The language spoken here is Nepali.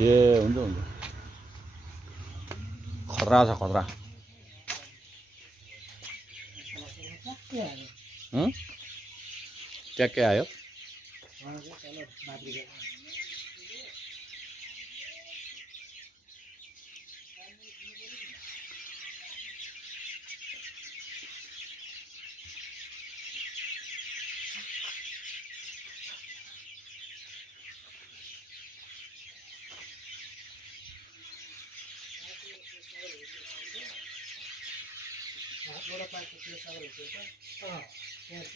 ए हुन्छ हुन्छ खतरा छ खतरा ट्याक्कै आयो एउटा पाइपको त्यो सागर हुन्छ